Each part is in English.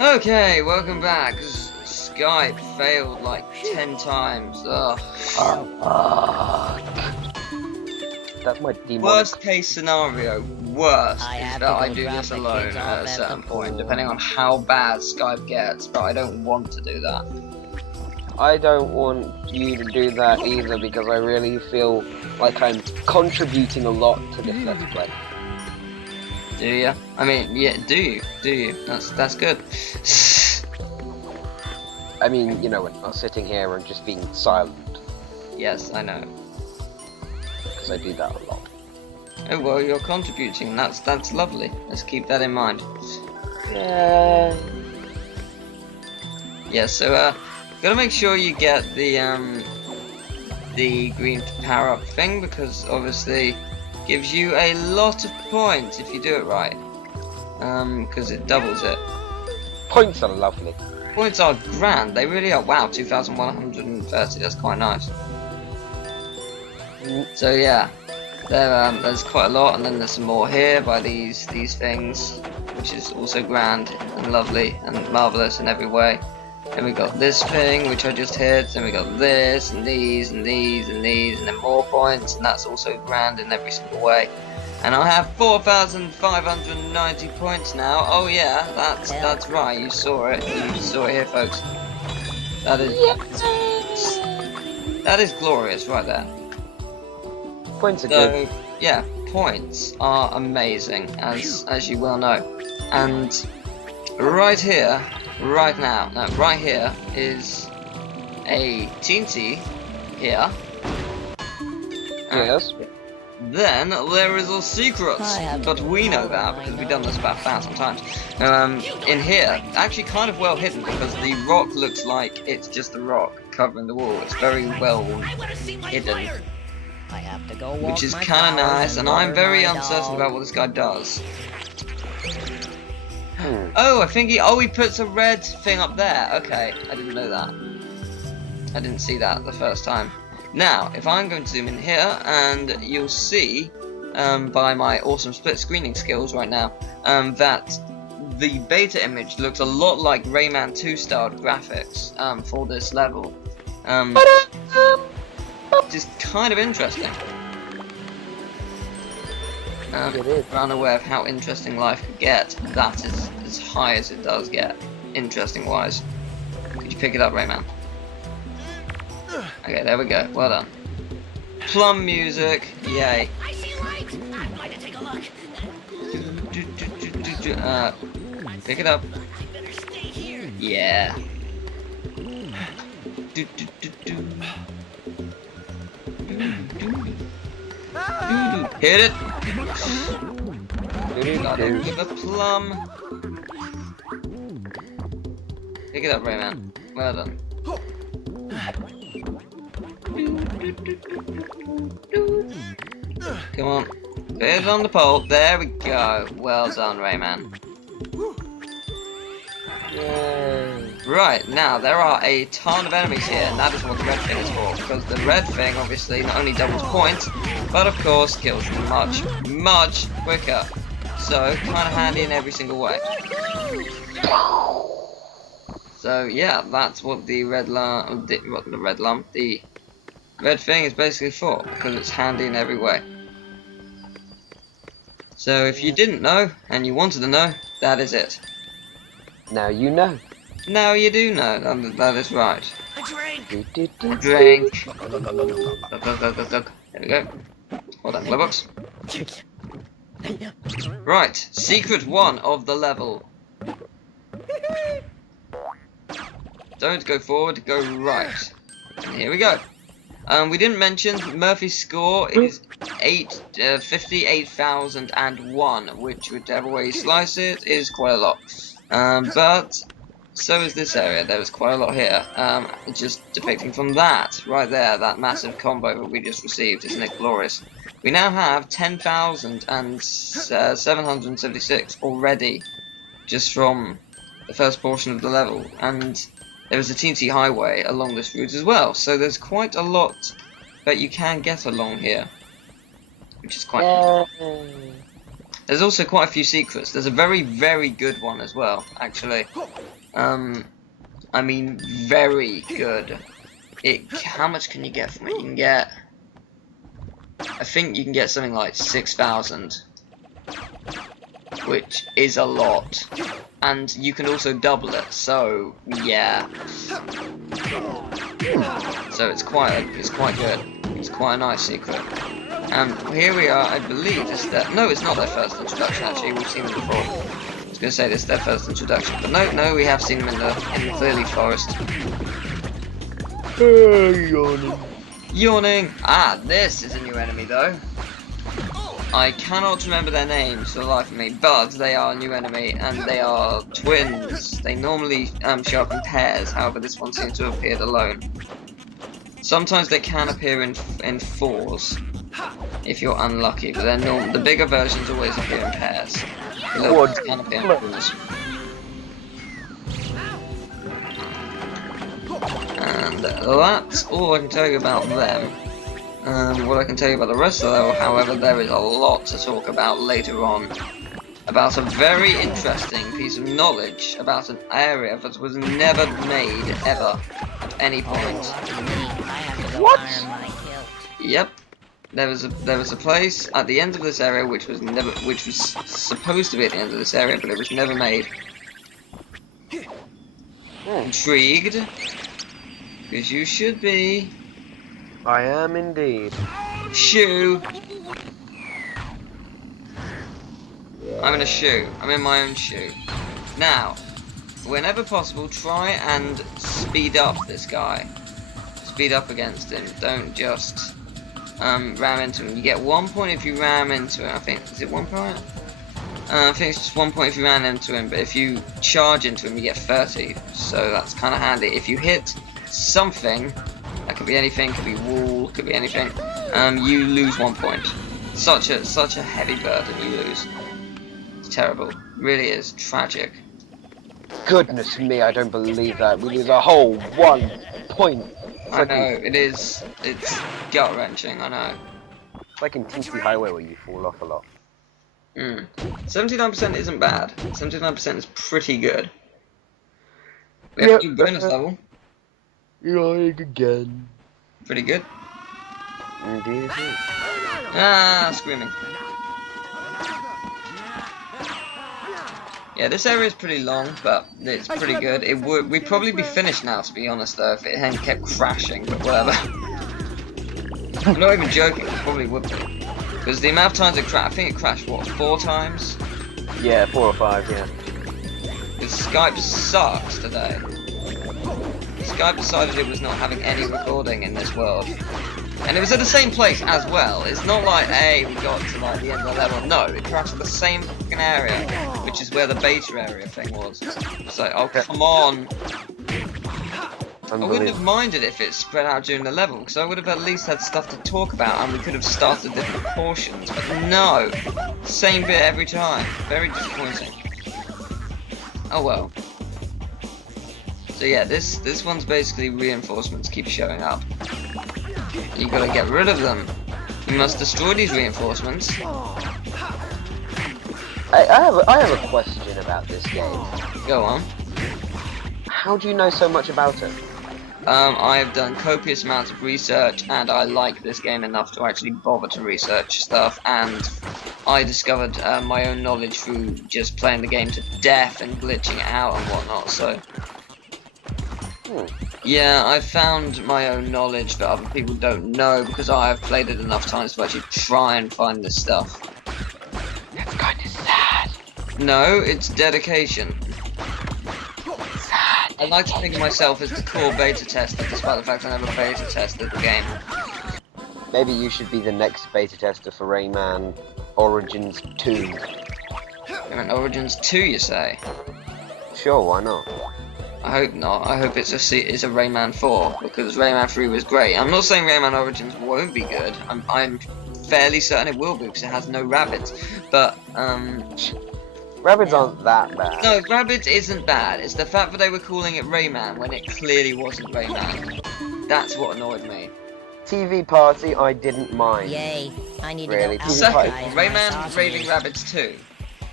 Okay, welcome back. Skype failed like 10 times. Ugh. That's my demonic. Worst case scenario, worst, I is have that to I go do grab this the alone kids at off a at certain the point, pool. depending on how bad Skype gets, but I don't want to do that. I don't want you to do that either because I really feel like I'm contributing a lot to this Let's Play. Do you? I mean, yeah, do you? Do you? That's good. I mean, you know, when I'm sitting here and just being silent, Yes, I know. because I do that a lot. Oh well, you're contributing. That's lovely. Let's keep that in mind. Yeah. Yeah. So gotta make sure you get the green power up thing because obviously gives you a lot of points if you do it right. Because it doubles it. Points are lovely. Points are grand. They really are. Wow, 2,130. That's quite nice. So yeah. There's quite a lot, and then there's some more here by these things, which is also grand and lovely and marvelous in every way. Then we got this thing, which I just hit. Then we got this and these and these and these, and then more points, and that's also grand in every single way. And I have 4,590 points now. Oh yeah, that's right. You saw it. You saw it here, folks. That is glorious right there. Points are So good. yeah, points are amazing, as you well know. And right here, right now, no, right here is a TNT here. Yes. Then there is a secret, but we know that because we've done this about 1,000 times. In here, actually kind of well hidden because the rock looks like it's just a rock covering the wall. It's very well hidden. I have to go walk Which is my kind of flowers nice, and I'm water very my uncertain dog. about what this guy does. Oh, I think he puts a red thing up there. Okay, I didn't know that. I didn't see that the first time. Now, if I'm going to zoom in here, and you'll see by my awesome split screening skills right now that the beta image looks a lot like Rayman 2 styled graphics for this level. Just kind of interesting. It is. I'm unaware of how interesting life could get. That is as high as it does get, interesting wise. Could you pick it up, Rayman? Okay, there we go. Well done. Plum music, yay. I see light. I'm going to take a look. Pick it up. I better stay here. Yeah. Hit it. Gotta give a plum. Pick it up, Rayman. Well done. Come on. Put it on the pole. There we go. Well done, Rayman. Yay. Right, now there are a ton of enemies here, and that is what the red thing is for, because the red thing obviously not only doubles points, but of course kills them much, much quicker. So, kind of handy in every single way. So yeah, that's what the red red thing is basically for, because it's handy in every way. So if you didn't know, and you wanted to know, that is it. Now you know. Now you do know, that is right. A drink. Drink. There we go. Well done, Glowbox. Right, secret one of the level. Don't go forward, go right. And here we go. We didn't mention Murphy's score is 58,001, which whichever way you slice it is quite a lot. But so is this area. There was quite a lot here. Just depicting from that right there, that massive combo that we just received. Isn't it glorious? We now have 10,776 already, just from the first portion of the level, and there is a TNT highway along this route as well. So there's quite a lot that you can get along here, which is quite. There's also quite a few secrets. There's a very, very good one as well, actually. I mean, very good. How much can you get from it? You can get... I think you can get something like 6,000. Which is a lot. And you can also double it, so yeah. So it's quite good. It's quite a nice secret. And here we are, I believe this is no, it's not their first introduction actually, we've seen them before. I was gonna say this is their first introduction, but no, we have seen them in the clearly forest. Yawning. Yawning! Ah, this is a new enemy though. I cannot remember their names for the life of me, but they are a new enemy, and they are twins. They normally show up in pairs, however this one seems to have appeared alone. Sometimes they can appear in fours, if you're unlucky, but the bigger versions always appear in pairs. The little ones can appear in fours. And that's all I can tell you about them. What I can tell you about the rest of the level, however, there is a lot to talk about later on. About a very interesting piece of knowledge about an area that was never made, ever, at any point. What? Yep. There was a place at the end of this area which was supposed to be at the end of this area, but it was never made. Intrigued? Because you should be. I am indeed. Shoe. I'm in a shoe. I'm in my own shoe. Now, whenever possible, try and speed up this guy. Speed up against him. Don't just ram into him. You get 1 point if you ram into him. I think, is it 1 point? I think it's just 1 point if you ran into him, but if you charge into him, you get 30. So that's kind of handy. If you hit something, that could be anything, could be wall, could be anything, you lose 1 point. Such a heavy burden you lose. It's terrible. Really is tragic. Goodness me, I don't believe that. We lose a whole 1 point. I know, it is. It's gut wrenching. I know. It's like in TC Highway where you fall off a lot. 79% isn't bad. 79% is pretty good. We have a new bonus level. Yawning again. Pretty good. Indeed. Ah, screaming. Yeah, this area is pretty long, but it's pretty good. We'd probably be finished now, to be honest, though, if it hadn't kept crashing, but whatever. I'm not even joking, it probably would be. Because the amount of times it crashed, I think it crashed, what, 4 times? Yeah, 4 or 5, yeah. Because Skype sucks today. Skype decided it was not having any recording in this world. And it was at the same place as well. It's not like, hey, we got to like the end of the level. No, it crashed at the same fucking area, which is where the beta area thing was. It's like, oh, come on. I wouldn't have minded if it spread out during the level, because I would have at least had stuff to talk about and we could have started different portions. But no, same bit every time. Very disappointing. Oh well. So yeah, this one's basically reinforcements keep showing up. You gotta get rid of them. You must destroy these reinforcements. I have a question about this game. Go on. How do you know so much about it? I have done copious amounts of research, and I like this game enough to actually bother to research stuff, and I discovered my own knowledge through just playing the game to death and glitching it out and whatnot, so... Yeah, I've found my own knowledge that other people don't know, because I have played it enough times to actually try and find this stuff. That's kind of sad. No, it's dedication. I like to think of myself as the core beta tester, despite the fact I never beta tested the game. Maybe you should be the next beta tester for Rayman Origins 2. Rayman Origins 2, you say? Sure, why not? I hope not. I hope it's a Rayman 4, because Rayman 3 was great. I'm not saying Rayman Origins won't be good. I'm fairly certain it will be, because it has no rabbits. But, Rabbids aren't that bad. No, Rabbids isn't bad. It's the fact that they were calling it Rayman when it clearly wasn't Rayman. That's what annoyed me. TV Party, I didn't mind. Yay. I need Really? to go Second, outside my Rayman sausages. Raving Rabbids 2.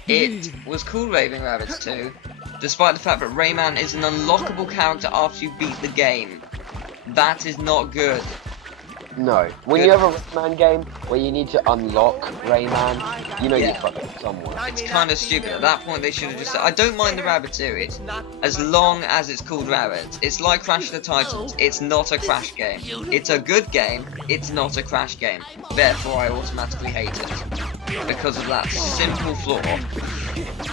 It was called Raving Rabbids 2, despite the fact that Rayman is an unlockable character after you beat the game. That is not good. No. When you have a Rayman game where you need to unlock Rayman, you know you fucked up somewhere. It's kind of stupid. At that point, they should have just said, I don't mind the Rabbit series, as long as it's called Rabbit. It's like Crash of the Titans. It's not a Crash game. It's a good game. It's not a Crash game. Therefore, I automatically hate it. Because of that simple flaw.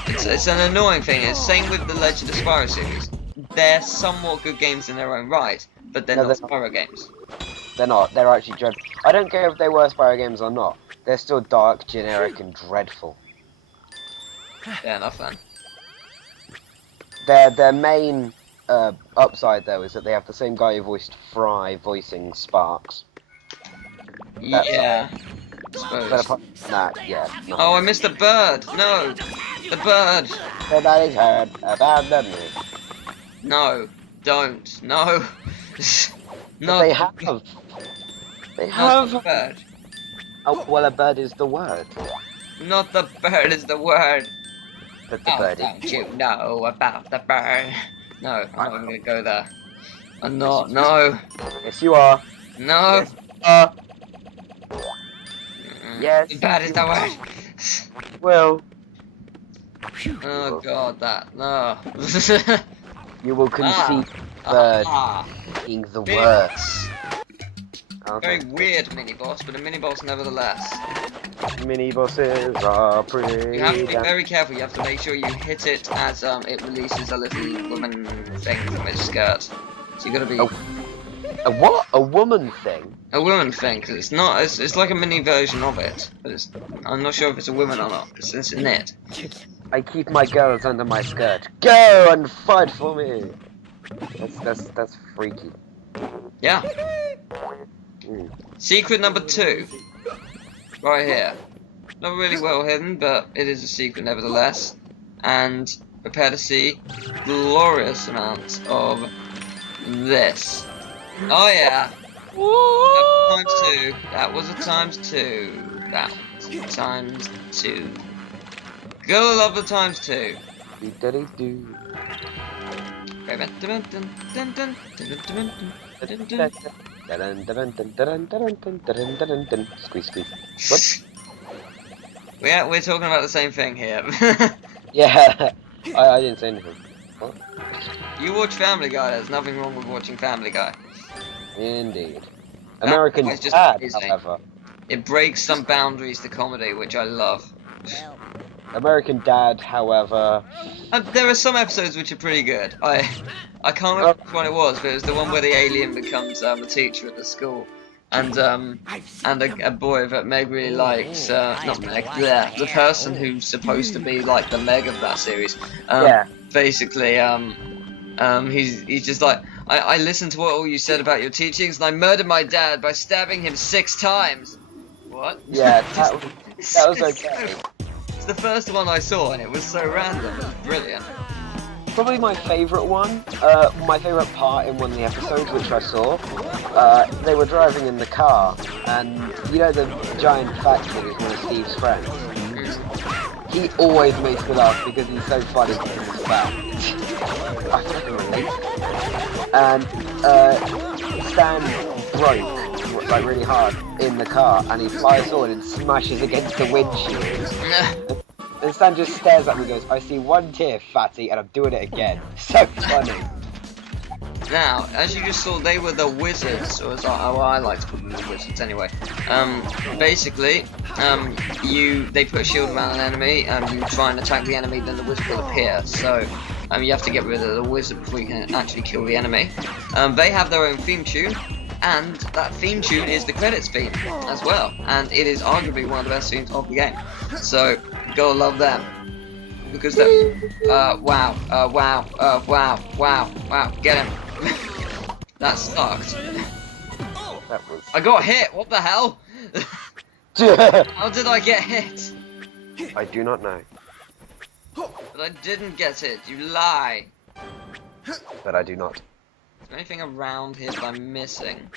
It's an annoying thing. It's the same with the Legend of Spyro series. They're somewhat good games in their own right, but they're not Spyro games. They're not. They're actually dreadful. I don't care if they were Spyro games or not. They're still dark, generic, and dreadful. Yeah, enough then. Their main upside, though, is that they have the same guy who voiced Fry voicing Sparks. Yeah. But Suppose. apart from that, yeah. No. Oh, I missed the bird! No! The bird! Everybody's heard about the moon. No. Don't. No. No. They have. They Not have. the bird. Oh, well, a bird is the word. Not the bird is the word. But the Oh, bird don't is. you know about the bird? No, I'm not even gonna go there. I'm not. No. Yes, you are. No. Yes. The bird is the word. Well, Oh god, that. No. you will concede bird Ah. being the Mini word. boss. Okay. Very weird mini boss, but a mini boss nevertheless. Mini bosses are pretty. You have to be damn- very careful. You have to make sure you hit it as it releases a little woman thing from its skirt. So you gotta be Oh. A what? A woman thing? a woman thing, because it's not. It's like a mini version of it, but it's. I'm not sure if it's a woman or not. It's in it. I keep my girls under my skirt. Go and fight for me. That's freaky. Yeah. Mm. Secret number 2. Right here. Not really well hidden, but it is a secret nevertheless. And prepare to see glorious amounts of this. Oh yeah. That was a times 2. That was a times 2. Gotta love the times 2. Dee-da-dee-doo. Dun-dun-dun-dun-dun-dun-dun-dun-dun-dun-dun-dun-dun-dun-dun. Squeeze, squeeze. What? We're talking about the same thing here. Yeah, I didn't say anything. What? You watch Family Guy, there's nothing wrong with watching Family Guy. Indeed. That American was just Dad, amazing. however. It breaks some boundaries to comedy, which I love. American Dad, however. There are some episodes which are pretty good. I can't remember which one it was, but it was the one where the alien becomes a teacher at the school, and a boy that Meg really likes, not Meg, the person who's supposed to be like the Meg of that series. Yeah. Basically, he's just like, I listened to what all you said about your teachings, and I murdered my dad by stabbing him 6 times. What? Yeah, that was okay. It's the first one I saw, and it was so random. It was brilliant. Probably my favourite one, my favourite part in one of the episodes which I saw, they were driving in the car, and you know the giant fat kid is one of Steve's friends? He always makes me laugh because he's so funny because he's fat. I fucking relate. And Stan broke, like really hard, in the car, and he flies forward and smashes against the windshield. And Stan just stares at me and goes, I see one tear, fatty, and I'm doing it again. So funny. Now, as you just saw, they were the wizards, or as I like to call them the wizards anyway. Basically, they put a shield around an enemy, you try and attack the enemy, then the wizard will appear. So, you have to get rid of the wizard before you can actually kill the enemy. They have their own theme tune, and that theme tune is the credits theme as well, and it is arguably one of the best themes of the game. So, gotta love them. Because they're, wow, get him. That sucked. That was... I got hit, what the hell? How did I get hit? I do not know. But I didn't get hit, you lie. But I do not. Is there anything around here that I'm missing?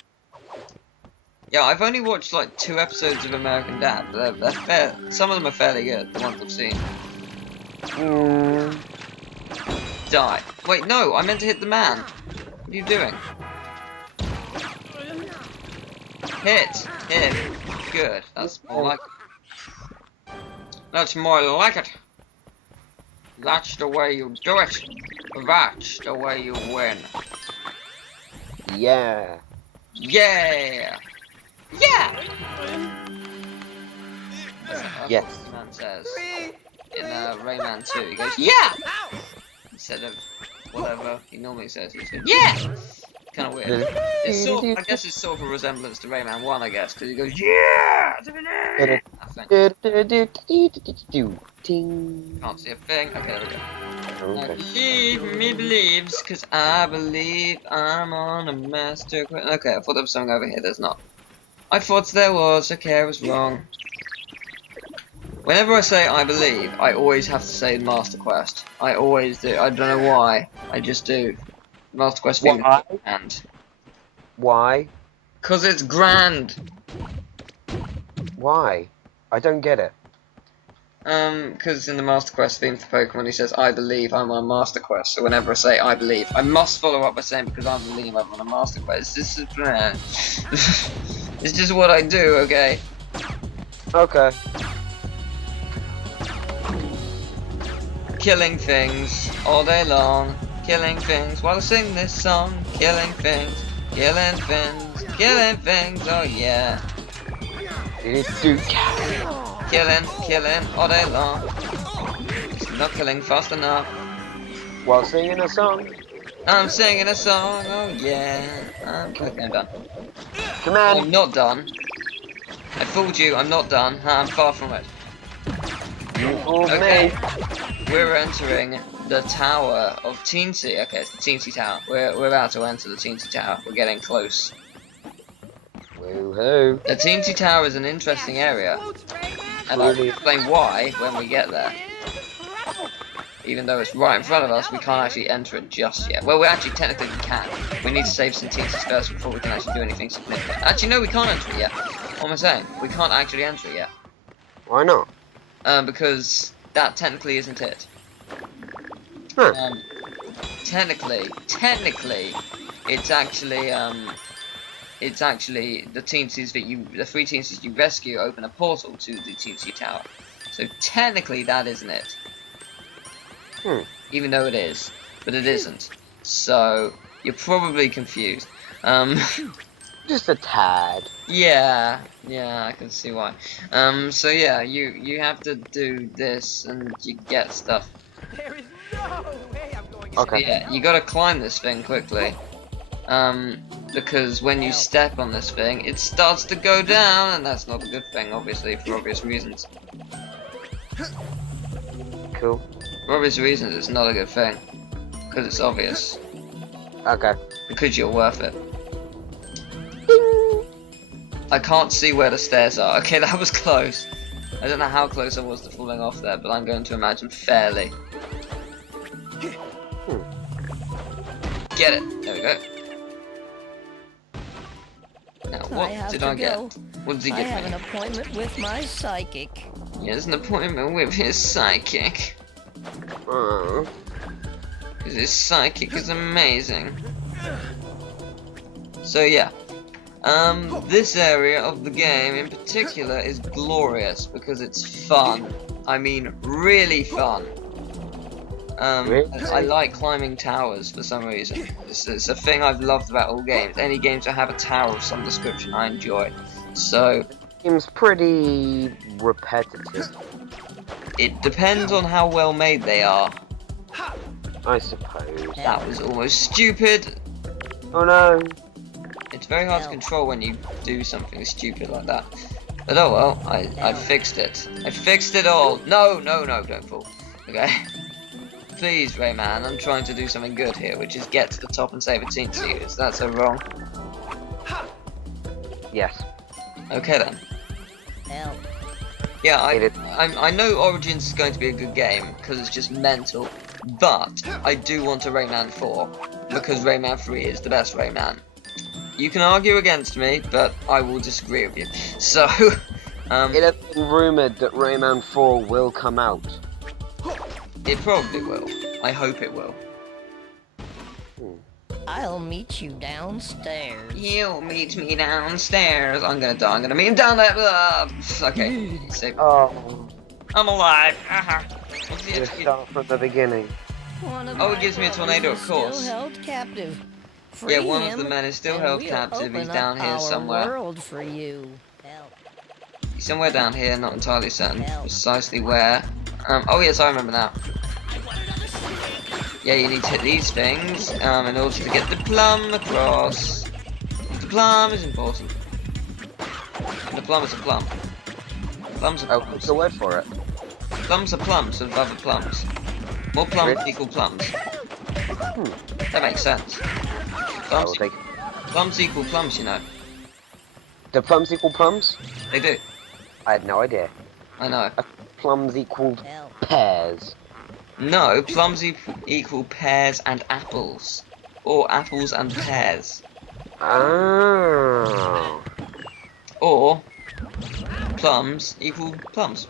Yeah, I've only watched like 2 episodes of American Dad, but they're fair. Some of them are fairly good, the ones I've seen. Die. Wait, no, I meant to hit the man. What are you doing? Hit him. Good. That's more like it. That's more like it. That's the way you do it. That's the way you win. Yeah. Yeah. Yeah. Yes. What this man says in Rayman 2. He goes, yeah. Instead of whatever he normally says. He says, yeah. Kind of weird. It's sort of, I guess it's sort of a resemblance to Rayman 1, I guess, because he goes, yeah! I think. Can't see a thing. Okay, there we go. Okay. Believe me believes, because I believe I'm on a master quest. Okay, I thought there was something over here, there's not. I thought there was, okay, I was wrong. Whenever I say I believe, I always have to say master quest. I always do. I don't know why. I just do. Master quest feels grand. Why? Cause it's grand. Why? I don't get it. Because in the Master Quest theme for Pokemon, he says, I believe I'm on Master Quest. So whenever I say I believe, I must follow up by saying, because I believe I'm on a Master Quest. This is it's just what I do, okay? Okay. Killing things all day long. Killing things while I sing this song. Killing things. Killing things. Killing things. Oh yeah. Killing all day long. Just not killing fast enough. While singing a song. I'm singing a song, oh yeah. Okay, I'm done. Come on. I'm not done. I fooled you, I'm not done. I'm far from it. You fooled Okay, me. we're entering the Tower of Teensy. Okay, it's the Teensy Tower. We're about to enter the Teensy Tower. We're getting close. Woohoo. The Teensy Tower is an interesting area. And I'll explain why when we get there. Even though it's right in front of us, we can't actually enter it just yet. Well, we actually technically can. We need to save some Teensies first before we can actually do anything significant. Actually, no, we can't enter it yet. What am I saying? We can't actually enter it yet. Why not? Because that technically isn't it. Huh. Technically, it's actually the Teensies the 3 Teensies you rescue open a portal to the Teensy Tower. So technically that isn't it. Even though it is, but it isn't. So you're probably confused. Just a tad. Yeah, I can see why. So yeah, you have to do this and you get stuff. There is no way I'm going. Okay. So, yeah, you gotta climb this thing quickly. Because when you step on this thing, it starts to go down, and that's not a good thing, obviously, for obvious reasons. Cool. For obvious reasons, it's not a good thing. Because it's obvious. Okay. Because you're worth it. I can't see where the stairs are. Okay, that was close. I don't know how close I was to falling off there, but I'm going to imagine fairly. Get it. There we go. Now, what did I get? What did he I give have me? an appointment with my psychic. He has an appointment with his psychic. Because his psychic is amazing. So yeah. This area of the game in particular is glorious because it's fun. I mean, really fun. I like climbing towers for some reason. It's a thing I've loved about all games. Any games that have a tower of some description I enjoy. So, Seems pretty repetitive, it depends on how well made they are. I suppose. That was almost stupid. Oh no. It's very hard to control when you do something stupid like that. But oh well, I fixed it. I fixed it all. No, don't fall. Okay. Please, Rayman, I'm trying to do something good here, which is get to the top and save a Teensy. Is that so wrong? Yes. Okay then. Help. Yeah, I know Origins is going to be a good game, because it's just mental. But, I do want a Rayman 4, because Rayman 3 is the best Rayman. you can argue against me, but I will disagree with you. So, It has been rumoured that Rayman 4 will come out. it probably will. I hope it will. I'll meet you downstairs. You'll meet me downstairs. I'm gonna die. I'm gonna meet him down there. Okay. So, Oh, I'm alive. What's the you extra- start from the beginning. One of Oh, it my gives me a brothers tornado, is of course. Still held captive. Yeah, Free one of him, the men is still and held we'll captive. He's open down up here our somewhere. World for you. Help. He's somewhere down here. Not entirely certain Help. precisely where. Oh yes, I remember now. Yeah, you need to hit these things in order to get the plum across. The plum is important. The plum is a plum. Plums are Oh, plums. what's the word for it? Plums are plums of other plums. More plums Really? equal plums. That makes sense. I Plums, will take. plums equal plums, you know. Do plums equal plums? They do. I had no idea. I know. Plums equaled Help. pears. No, plums equal pears and apples. Or apples and pears. Oh. Or plums equal plums.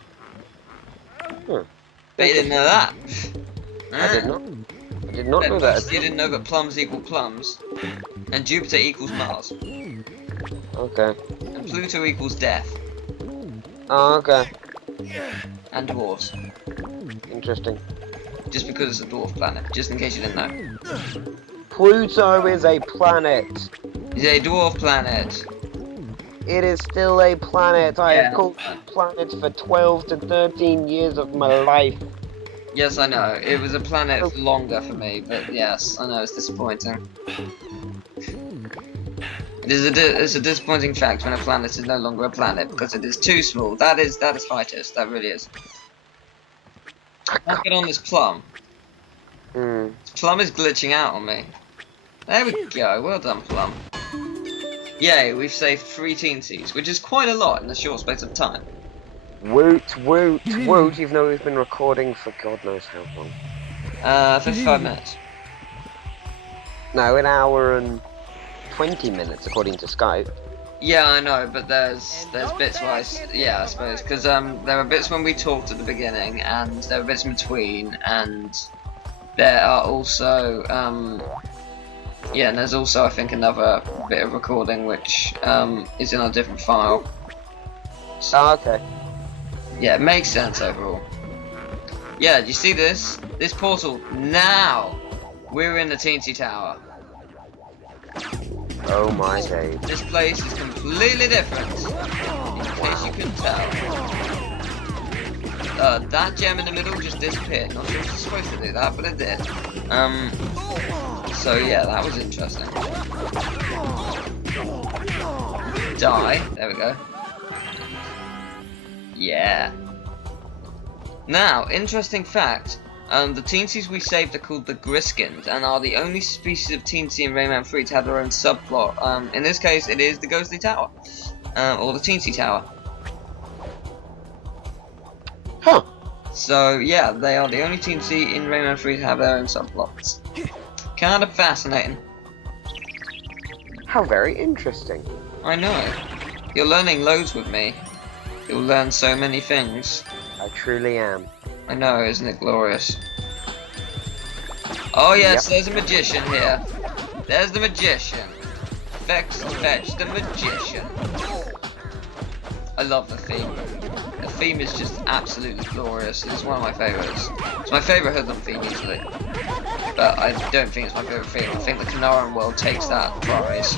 Hmm. But you didn't know that. I did not. I did not know that. You didn't know that plums equal plums. And Jupiter equals Mars. Okay. And Pluto equals death. Oh, okay. And dwarves. Interesting. Just because it's a dwarf planet. Just in case you didn't know. Pluto is a planet. It's a dwarf planet. It is still a planet. I Yeah. have called it planets for 12 to 13 years of my life. Yes, I know. It was a planet longer for me, but yes, I know it's disappointing. It's a disappointing fact when a planet is no longer a planet because it is too small. That is heightest. That really is. Let's get on this plum. Hmm. This plum is glitching out on me. There we go. Well done, plum. Yay, we've saved 3 teensies, which is quite a lot in a short space of time. Woot, woot, woot, even though we've been recording for God knows how long. 55 minutes. No, an hour and 20 minutes according to Skype. Yeah, I know, but there's bits where I suppose, because there are bits when we talked at the beginning, and there are bits in between, and there are also yeah, and there's also I think another bit of recording which is in a different file. So, Oh, okay. yeah, it makes sense overall. Yeah, do you see this? This portal now. We're in the Teensy Tower. Oh my days. This place is completely different, in case you couldn't tell. That gem in the middle just disappeared. Not sure if it's supposed to do that, but it did. So yeah, that was interesting. Die. There we go. Yeah. Now, interesting fact. The teensies we saved are called the Griskins and are the only species of teensy in Rayman 3 to have their own subplot. In this case, it is the Ghostly Tower, or the Teensy Tower. Huh. So yeah, they are the only teensy in Rayman 3 to have their own subplots. Kind of fascinating. How very interesting. I know. You're learning loads with me. You'll learn so many things. I truly am. I know, isn't it glorious? Oh yes, Yep. there's a magician here. There's the magician. Fetch the magician. I love the theme. The theme is just absolutely glorious. It's one of my favourites. It's my favourite Hoodlum theme easily. But I don't think it's my favourite theme. I think the Kanaran world takes that prize.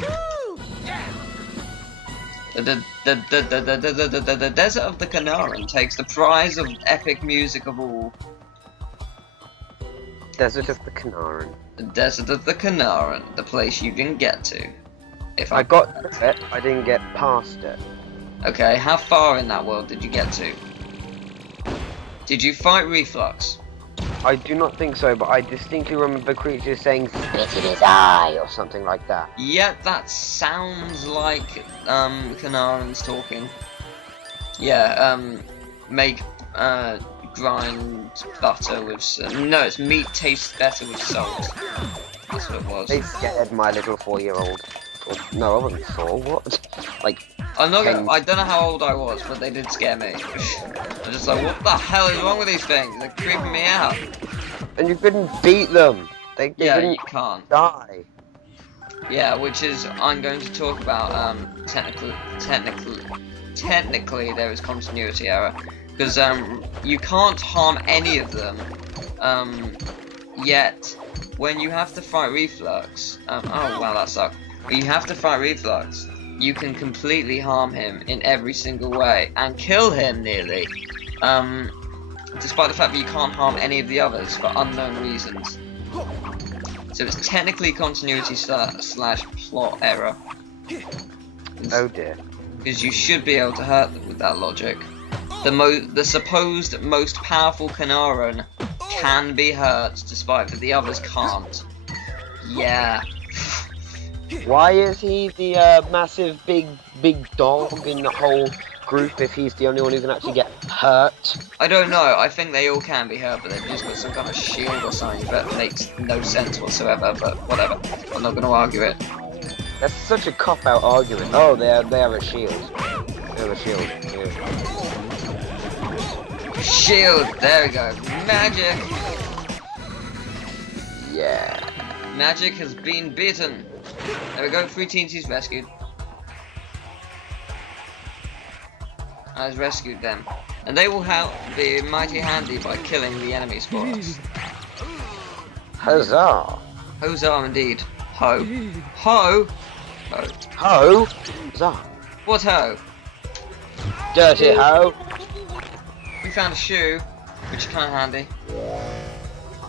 The Desert of the Kanaran takes the prize of epic music of all. Desert of the Kanaran. The Desert of the Kanaran, the place you didn't get to. If I got to it, I didn't get past it. Okay, how far in that world did you get to? Did you fight Reflux? I do not think so, but I distinctly remember creatures saying, "Spit in his eye," or something like that. Yeah, that sounds like Kanarans talking. Yeah, make grind butter with no, it's meat tastes better with salt. That's what it was. They scared my little 4-year-old. No, I wasn't 4. What? Like, I'm not 10. gonna, I don't know how old I was, but they did scare me. I'm just like, what the hell is wrong with these things? They're creeping me out. And you couldn't beat them. They Yeah, didn't you can't. die. Yeah, which is I'm going to talk about. Technically, there is continuity error because you can't harm any of them. Yet when you have to fight Reflux, oh wow, that sucked. When you have to fight Reflux, you can completely harm him in every single way and kill him nearly. Despite the fact that you can't harm any of the others for unknown reasons. So it's technically continuity slash plot error. Oh dear. Because you should be able to hurt them with that logic. The supposed most powerful Kanaran can be hurt despite that the others can't. Yeah. Why is he the massive big dog in the whole group if he's the only one who can actually get hurt? I don't know, I think they all can be hurt, but they've just got some kind of shield or something that makes no sense whatsoever, but whatever. I'm not going to argue it. That's such a cop-out argument. Oh, they have a shield. They have a shield. Yeah. Shield! There we go. Magic! Yeah. Magic has been beaten. There we go, 3 TNTs rescued. I've rescued them. And they will be mighty handy by killing the enemy spawns. Huzzah! Huzzah indeed. Ho. Ho! Ho. Ho! Huzzah! What ho? Dirty ho! We found a shoe, which is kind of handy.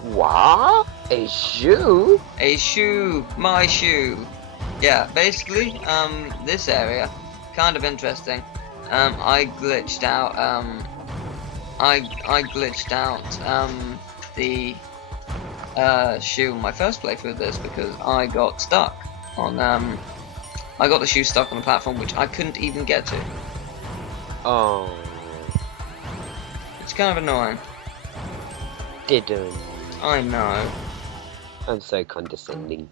What? A shoe? A shoe! My shoe! Yeah, basically, this area, kind of interesting. I glitched out, I glitched out, the, shoe in my first playthrough of this because I got stuck on, I got the shoe stuck on a platform which I couldn't even get to. Oh. It's kind of annoying. Didn't. I know. I'm so condescending.